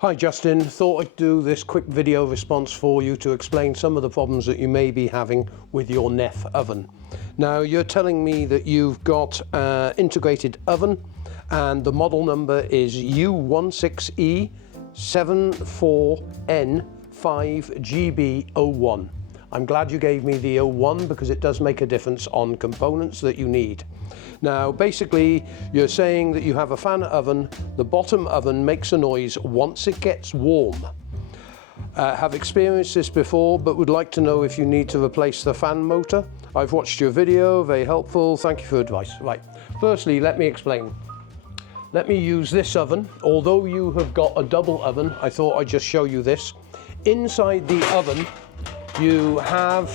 Hi Justin, thought I'd do this quick video response for you to explain some of the problems that you may be having with your Neff oven. Now you're telling me that you've got an integrated oven and the model number is U16E74N5GB01. I'm glad you gave me the 01 because it does make a difference on components that you need. Now basically you're saying that you have a fan oven, the bottom oven makes a noise once it gets warm. Have experienced this before but would like to know if you need to replace the fan motor. I've watched your video, very helpful, thank you for advice. Right, firstly let me explain. Let me use this oven. Although you have got a double oven, I thought I'd just show you this. Inside the oven you have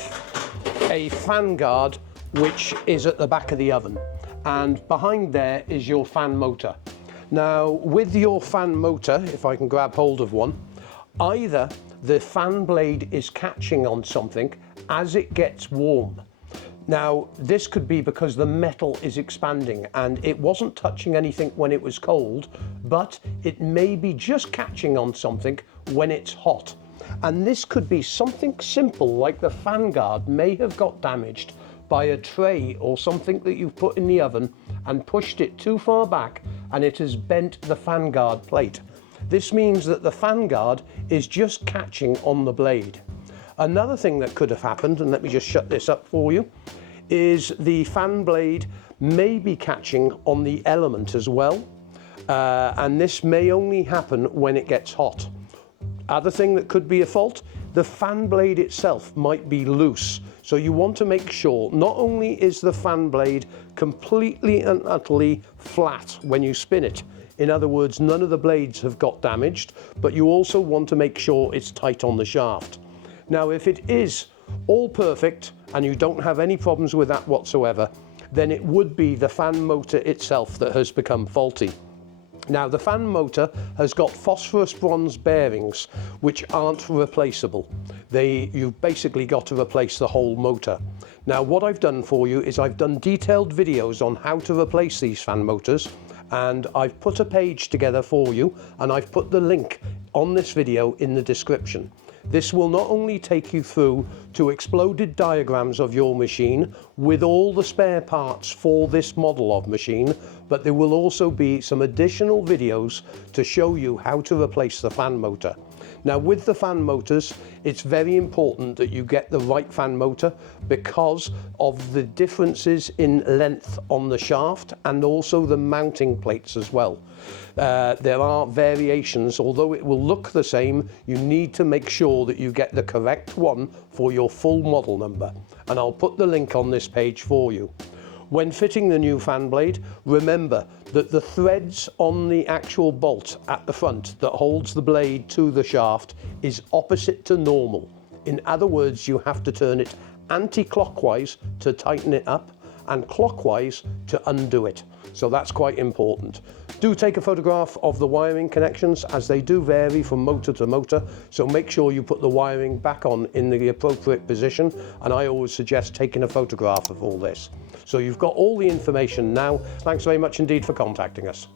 a fan guard which is at the back of the oven, and behind there is your fan motor. Now with your fan motor, if I can grab hold of one, either the fan blade is catching on something as it gets warm. Now this could be because the metal is expanding and it wasn't touching anything when it was cold, but it may be just catching on something when it's hot. And this could be something simple like the fan guard may have got damaged by a tray or something that you've put in the oven and pushed it too far back and it has bent the fan guard plate. This means that the fan guard is just catching on the blade. Another thing that could have happened, and let me just shut this up for you, is the fan blade may be catching on the element as well, and this may only happen when it gets hot. Other thing that could be a fault, the fan blade itself might be loose. So you want to make sure not only is the fan blade completely and utterly flat when you spin it, in other words, none of the blades have got damaged, but you also want to make sure it's tight on the shaft. Now, if it is all perfect and you don't have any problems with that whatsoever, then it would be the fan motor itself that has become faulty. Now the fan motor has got phosphorus bronze bearings which aren't replaceable. You've basically got to replace the whole motor. Now what I've done for you is I've done detailed videos on how to replace these fan motors, and I've put a page together for you and I've put the link on this video in the description. This will not only take you through to exploded diagrams of your machine with all the spare parts for this model of machine, but there will also be some additional videos to show you how to replace the fan motor. Now with the fan motors, it's very important that you get the right fan motor because of the differences in length on the shaft and also the mounting plates as well. There are variations, although it will look the same, you need to make sure that you get the correct one for your full model number. And I'll put the link on this page for you. When fitting the new fan blade, remember that the threads on the actual bolt at the front that holds the blade to the shaft is opposite to normal. In other words, you have to turn it anti-clockwise to tighten it up and clockwise to undo it. So that's quite important. Do take a photograph of the wiring connections as they do vary from motor to motor, so make sure you put the wiring back on in the appropriate position, and I always suggest taking a photograph of all this. So you've got all the information now. Thanks very much indeed for contacting us.